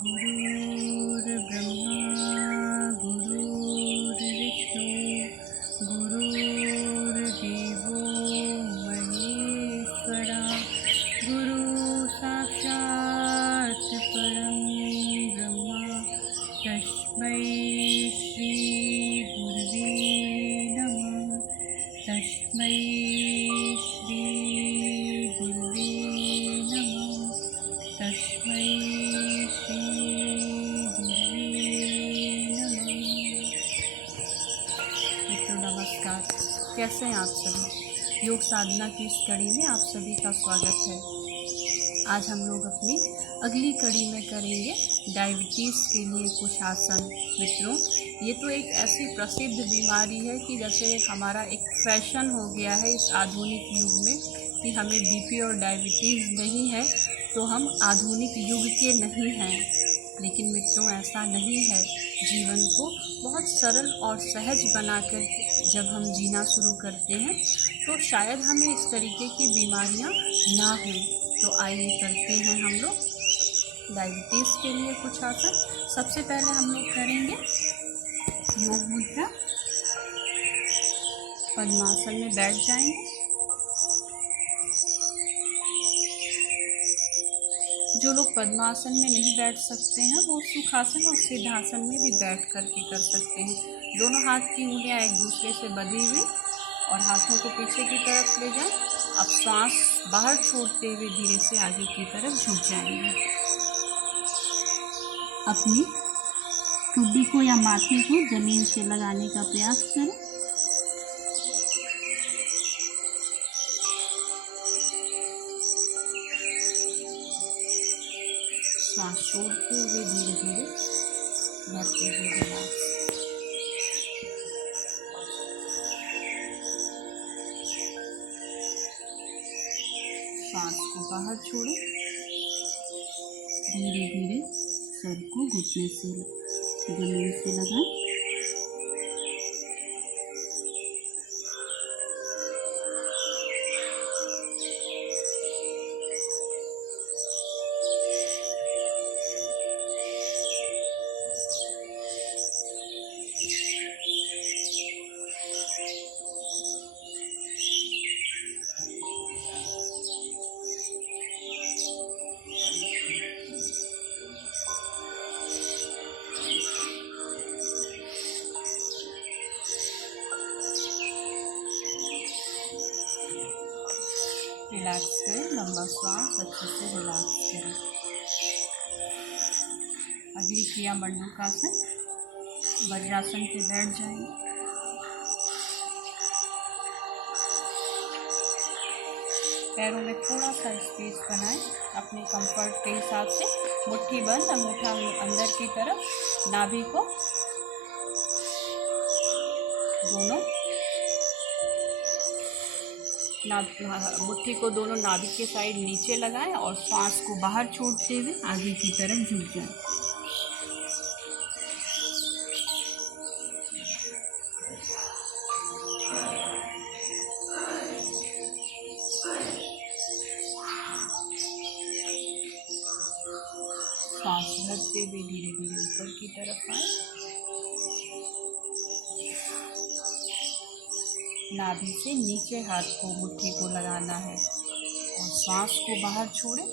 गुरुर्ब्रह्मा गुरुर्विष्णु गुरुर्देवो महेश्वरा गुरु साक्षात् परं ब्रह्म तस्मै श्री गुरुवे नमः। तस्मै श्री गुरुवे नमः। तस्मै श्री गुरुवे नमः। मित्रों नमस्कार, कैसे हैं आप सभी। योग साधना की इस कड़ी में आप सभी का स्वागत है। आज हम लोग अपनी अगली कड़ी में करेंगे डायबिटीज़ के लिए कुछ आसन। मित्रों, ये तो एक ऐसी प्रसिद्ध बीमारी है कि जैसे हमारा एक फैशन हो गया है इस आधुनिक युग में कि हमें बीपी और डायबिटीज़ नहीं है तो हम आधुनिक युग के नहीं हैं। लेकिन मित्रों, ऐसा नहीं है। जीवन को बहुत सरल और सहज बनाकर जब हम जीना शुरू करते हैं तो शायद हमें इस तरीके की बीमारियां ना हों। तो आइए करते हैं हम लोग डायबिटीज़ के लिए कुछ आसन। सबसे पहले हम लोग करेंगे योग मुद्रा। पद्मासन में बैठ जाएंगे। जो लोग पद्मासन में नहीं बैठ सकते हैं वो सुखासन और सिद्धासन में भी बैठ करके कर सकते हैं। दोनों हाथ की उंगलियां एक दूसरे से बंधी हुई और हाथों को पीछे की तरफ ले जाएं। अब सांस बाहर छोड़ते हुए धीरे से आगे की तरफ झुक जाएंगे। अपनी ठुड्डी को या माथे को जमीन से लगाने का प्रयास करें। सांस छोड़ते हुए धीरे धीरे भरते हुए रिलैक्स। सांस को बाहर छोड़ें। धीरे धीरे सर को घुटने से जमीन से लगाएं। रिलैक्स करें, लंबा श्वास अच्छे से रिलैक्स करें। अगली क्रिया मंडूकासन। वज्रासन पे बैठ जाएंगे। पैरों में थोड़ा सा स्पेस बनाएं अपने कंफर्ट के हिसाब से। मुट्ठी बंद, अंगूठा अंदर की तरफ, नाभि को दोनों मुट्ठी को दोनों नाभि के साइड नीचे लगाएं और सांस को बाहर छोड़ते हुए आगे की तरफ झुक जाएं। सांस भरते हुए धीरे धीरे ऊपर की तरफ आए। नाभि से नीचे हाथ को, मुट्ठी को लगाना है और सांस को बाहर छोड़ें।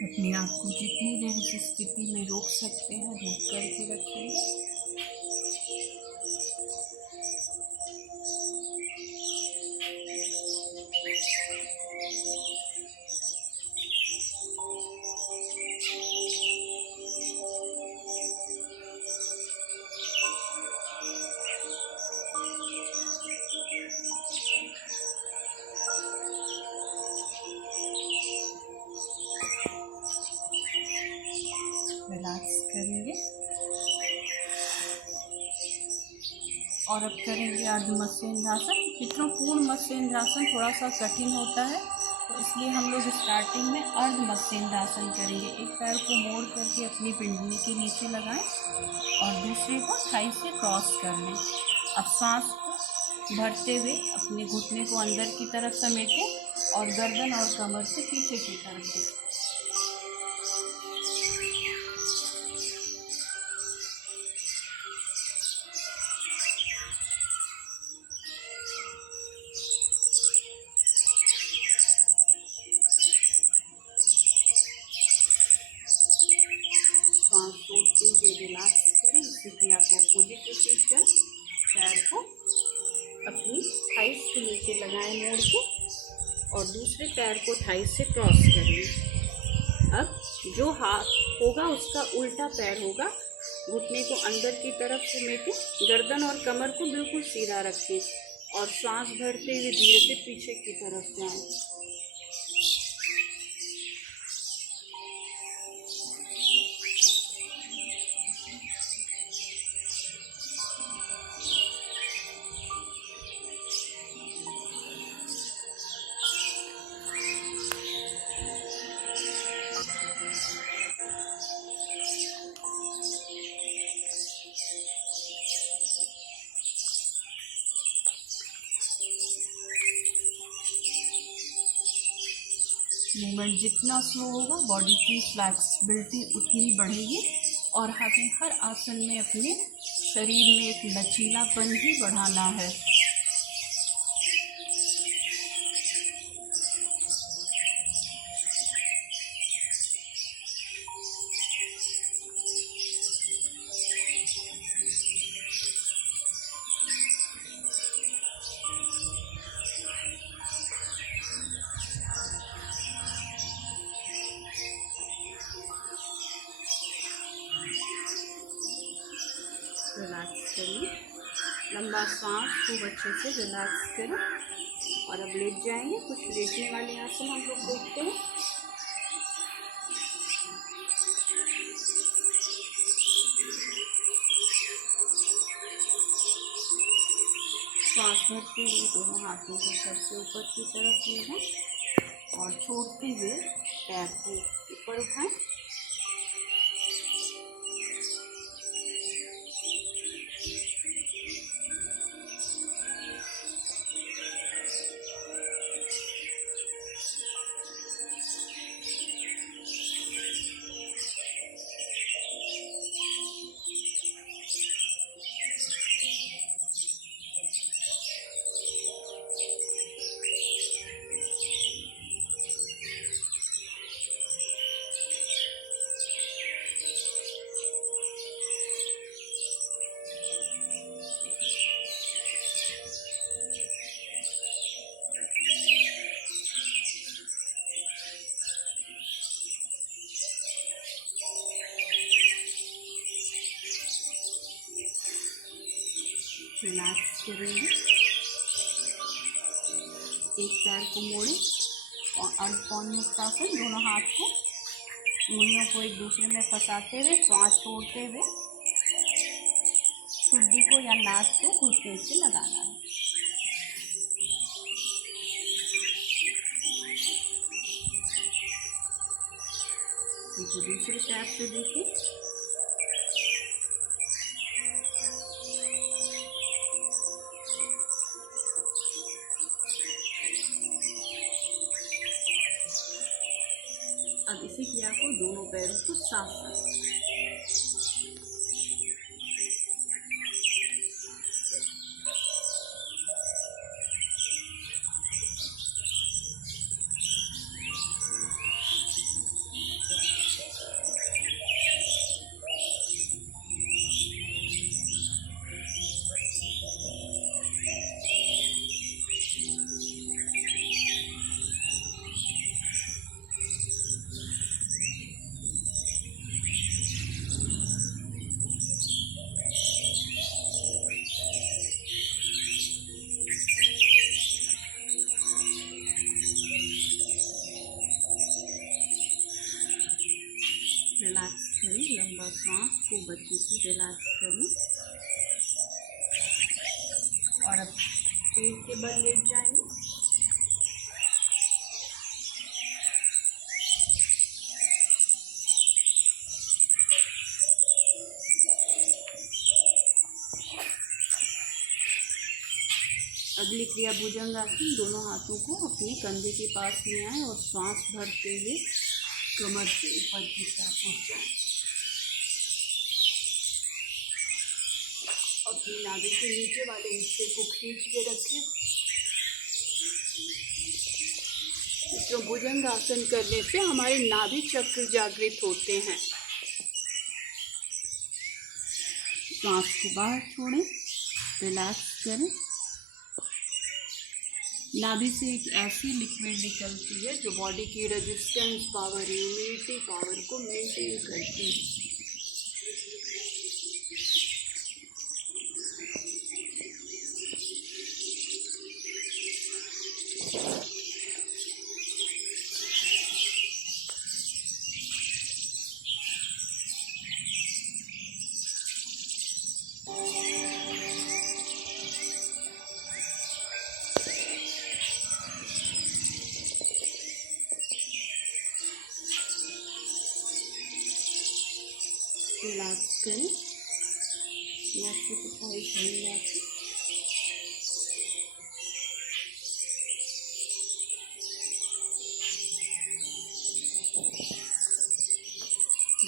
अपने आप को जितनी देर इस स्थिति में रोक सकते हैं रोक करके रखिए। रिलैक्स करेंगे और अब करेंगे अर्ध मत्स्येंद्रासन। मित्रों, पूर्ण मत्स्येंद्रासन थोड़ा सा कठिन होता है तो इसलिए हम लोग स्टार्टिंग में अर्ध मत्स्येंद्रासन करेंगे। एक पैर को मोड़ करके अपनी पिंडली के नीचे लगाएं और दूसरे को थाई से क्रॉस कर लें। अब सांस को भरते हुए अपने घुटने को अंदर की तरफ समेटें और गर्दन और कमर से पीछे की तरफ दें। सांस छोड़ते हुए रिलैक्स करें। इसी क्रिया को अपोजिट रिपीट करें। पैर को अपनी थाइस के नीचे लगाएं मोड़ के और दूसरे पैर को थाइस से क्रॉस करें। अब जो हाथ होगा उसका उल्टा पैर होगा। घुटने को अंदर की तरफ समेटें, गर्दन और कमर को बिल्कुल सीधा रखें और सांस भरते हुए धीरे से पीछे की तरफ जाएं। मूवमेंट जितना स्लो होगा बॉडी की फ्लेक्सिबिलिटी उतनी ही बढ़ेगी और हमें हर आसन में अपने शरीर में एक लचीलापन ही बढ़ाना है। रिलैक्स करिए, लंबा सांस खूब अच्छे से रिलैक्स करें और अब लेट जाएंगे। कुछ लेटने वाले आसन हम लोग देखते हैं। सांस भरते हुए दोनों हाथों को सर से ऊपर की तरफ लेना और छोड़ते हुए पैर को ऊपर उठाएं। रिलैक्स करेंगे। एक पैर को मोड़े और अर्धकोण मुक्तासन, दोनों हाथ को उंगलियों को एक दूसरे में फंसाते हुए सांस छोड़ते हुए ठुड्डी को या नाक को घुटने से लगाना है। इनको दूसरे पैर से देखें। अब इसी क्रिया को दोनों पैरों को साफ करें। रिलैक्स करें, लंबा सांस खूब अच्छे से रिलैक्स करें और अब पेट के बल लेट जाएंगे। अगली क्रिया भुजंगासन। दोनों हाथों को अपने कंधे के पास ले आएं और सांस भरते हुए कमर से ऊपर की तरफ उठ जाएं। अपनी नाभि के नीचे वाले हिस्से को खींच के रखें। मित्रों, भुजंगासन करने से हमारे नाभि चक्र जागृत होते हैं। सांस को बाहर छोड़ें, रिलैक्स करें। नाभि से एक ऐसी लिक्विड निकलती है जो बॉडी की रेजिस्टेंस पावर, इम्यूनिटी पावर को मेंटेन करती है। रिलैक्स करें, नेक को सफाई करें।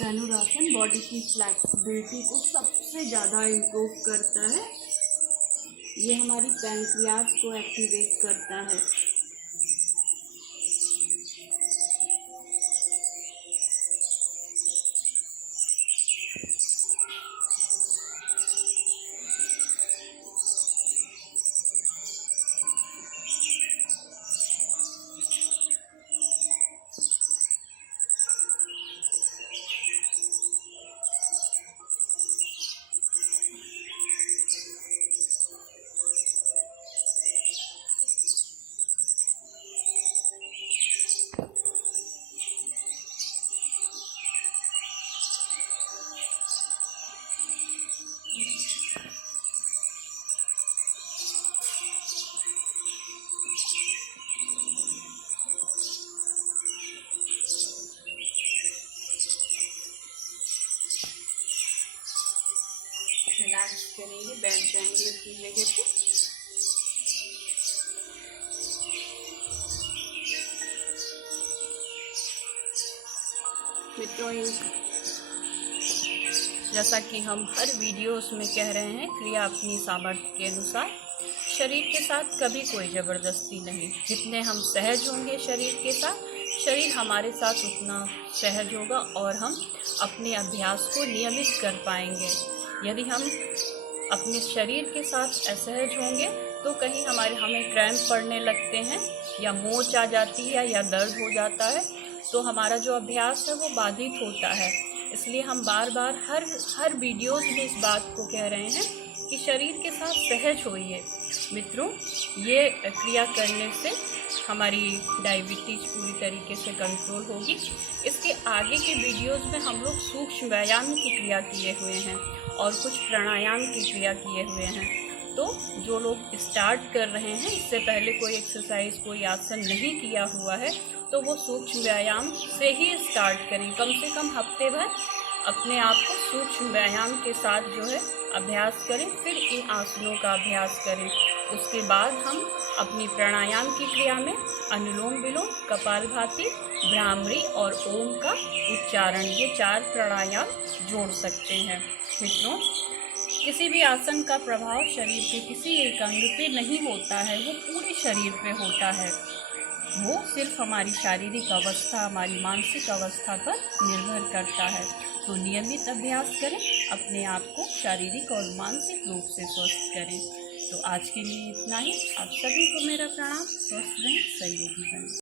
धनुरासन बॉडी की फ्लेक्सिबिलिटी को सबसे ज़्यादा इम्प्रूव करता है। ये हमारी पैंक्रियाज को एक्टिवेट करता है। रिलैक्स करेंगे, बैठ जाएंगे अपनी जगह पे। मित्रों, जैसा कि हम हर वीडियोस में कह रहे हैं, क्रिया अपनी सामर्थ्य के अनुसार। शरीर के साथ कभी कोई ज़बरदस्ती नहीं। जितने हम सहज होंगे शरीर के साथ, शरीर हमारे साथ उतना सहज होगा और हम अपने अभ्यास को नियमित कर पाएंगे। यदि हम अपने शरीर के साथ असहज होंगे तो कहीं हमें क्रैम्प पड़ने लगते हैं या मोच आ जाती है या दर्द हो जाता है, तो हमारा जो अभ्यास है वो बाधित होता है। इसलिए हम बार बार हर वीडियोस में इस बात को कह रहे हैं कि शरीर के साथ सहज होइए। मित्रों, ये क्रिया करने से हमारी डायबिटीज पूरी तरीके से कंट्रोल होगी। इसके आगे के वीडियोस में हम लोग सूक्ष्म व्यायाम की क्रिया किए हुए हैं और कुछ प्राणायाम की क्रिया किए हुए हैं। तो जो लोग स्टार्ट कर रहे हैं, इससे पहले कोई एक्सरसाइज, कोई आसन नहीं किया हुआ है, तो वो सूक्ष्म व्यायाम से ही स्टार्ट करें। कम से कम हफ्ते भर अपने आप को सूक्ष्म व्यायाम के साथ जो है अभ्यास करें, फिर इन आसनों का अभ्यास करें। उसके बाद हम अपनी प्राणायाम की क्रिया में अनुलोम विलोम, कपालभाति, भ्रामरी और ओम का उच्चारण, ये 4 प्राणायाम जोड़ सकते हैं। मित्रों, किसी भी आसन का प्रभाव शरीर के किसी एक अंग पे नहीं होता है, वो पूरे शरीर पे होता है। वो सिर्फ हमारी शारीरिक अवस्था, हमारी मानसिक अवस्था पर निर्भर करता है। तो नियमित अभ्यास करें, अपने आप को शारीरिक और मानसिक रूप से स्वस्थ करें। तो आज के लिए इतना ही। आप सभी को मेरा प्रणाम। स्वस्थ रहें, सहयोगी बनें।